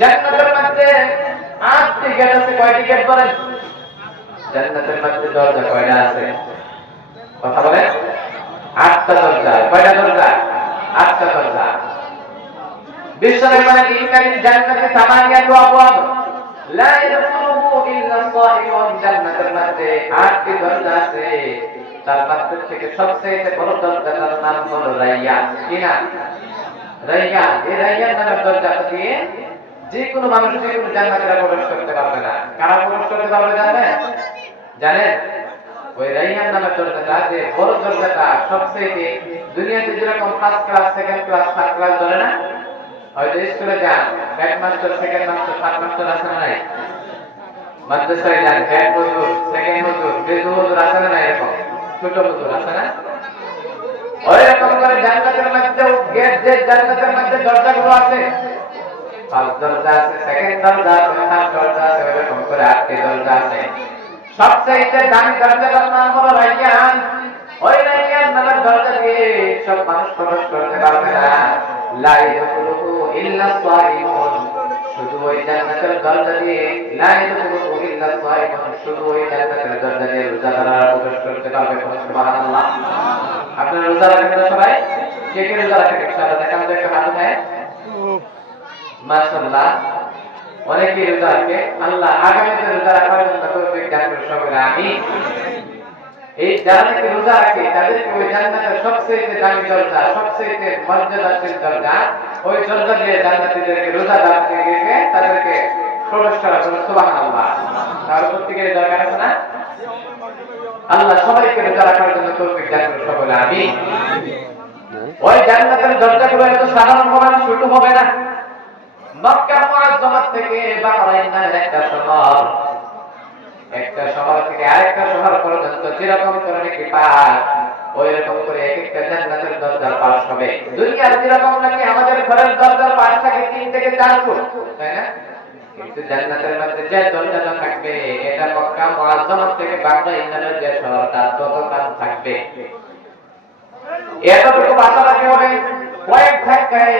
জান্নাতের মধ্যে 8টি গেট আছে। কয়টি গেট বলেন? জান্নাতের মধ্যে দরজা কয়টা আছে? কথা বলেন। 8টা দরজা। কয়টা দরজা? 8টা দরজা। বিশ্বনবী বলেন ইন্নাল জান্নাতি সামানিয়াতু আবওয়াব লা ইয়াদখুলুহু ইল্লা সাইমুন। জান্নাতের মধ্যে 8টি দরজা আছে, তার মধ্যে থেকে সবচেয়ে বড় দরজাটার নাম হলো রায়্যান। কি নাম? রায়্যান। এই রায়্যান নামের দরজা দিয়ে যে কোনো মানুষ যে কোনো জান্নাতে প্রবেশ করতে পারবে না। কারা প্রবেশ করতে পারবে জানেন? জানেন? ওই রায়্যান নামের দরজাটা, যে বড় দরজাটা, সবচেয়ে দুনিয়াতে যেরকম first class, second class, third class ধরে না, হয়তো স্কুলে যান, headmaster, second master, third master আছে না নাই? মাদ্রাসায় যান, হেড হুজুর, সেকেন্ড হুজুর, মেজু হুজুর আছে না নাই? এরকম ছোট হুজুর আছে না? ওই রকম করে জান্নাতের মধ্যে গেট, যে জান্নাতের মধ্যে দরজাগুলো আছে, ফার্স্ট দরজা আছে, সেকেন্ড দরজা আছে, থার্ড দরজা আছে, এরকম করে 8টি দরজা আছে। সবচেয়ে দামি দরজাটার নাম হলো রায়্যান। ওই রায়্যান নামের দরজা দিয়ে সব মানুষ প্রবেশ করতে পারবে না। লা ইয়াদখুলুহু ইল্লা সাইমুন। শুধু ওই জান্নাতের দরজা দিয়ে, লা ইয়াদখুলুহু ইল্লা সাইমুন, শুধু ওই জান্নাতের দরজা দিয়ে রোজাদাররা প্রবেশ করতে পারবে। সুবহানাল্লাহ। আপনারা রোজা রাখেন তো সবাই? কে কে রোজা রাখেন? ইনশাআল্লাহ দেখান তো একটা হাত উঠায়। মাশাআল্লাহ, অনেকে রোজা রাখে। আল্লাহ আগামীতে রোজা রাখার জন্য তৌফিক দান করুন সকলে, আমিন। এই যারা নাকি রোজা রাখে তাদেরকে ওই জান্নাতের সবচেয়ে দামি দরজা, সবচেয়ে মর্যাদাশীল দরজা, ওই দরজা দিয়ে জান্নাতীদেরকে, রোজাদারদেরকে, তাদেরকে প্রবেশ করা করুন। সুবহানাল্লাহ। তার প্রত্যেকের দরকার আছে না? আল্লাহ সবাইকে রোজা রাখার জন্য তৌফিক দান করুন সকলে, আমিন। ওই জান্নাতের দরজাগুলো এত সাধারণ হবে না, ছোট হবে না। মক্কা মুআজ্জামা থেকে বাহরাইন নামের একটা শহর, একটা শহর থেকে আরেকটা শহর পর্যন্ত যেরকম করে নাকি পাস, ওই রকম করে এক একটা জান্নাতের দরজার পাস হবে। দুনিয়ার যেরকম নাকি আমাদের ঘরের দরজার পাস থাকে 3 থেকে 4 ফুট, তাই না? কিন্তু জান্নাতের মধ্যে যে দরজাটা থাকবে, এটা মক্কা মুআজ্জামা থেকে বাহরাইন নামের যে শহরটা, ততখান থাকবে। এতটুকু বাসা রাখতে হবে। কয়েক ধাক্কায়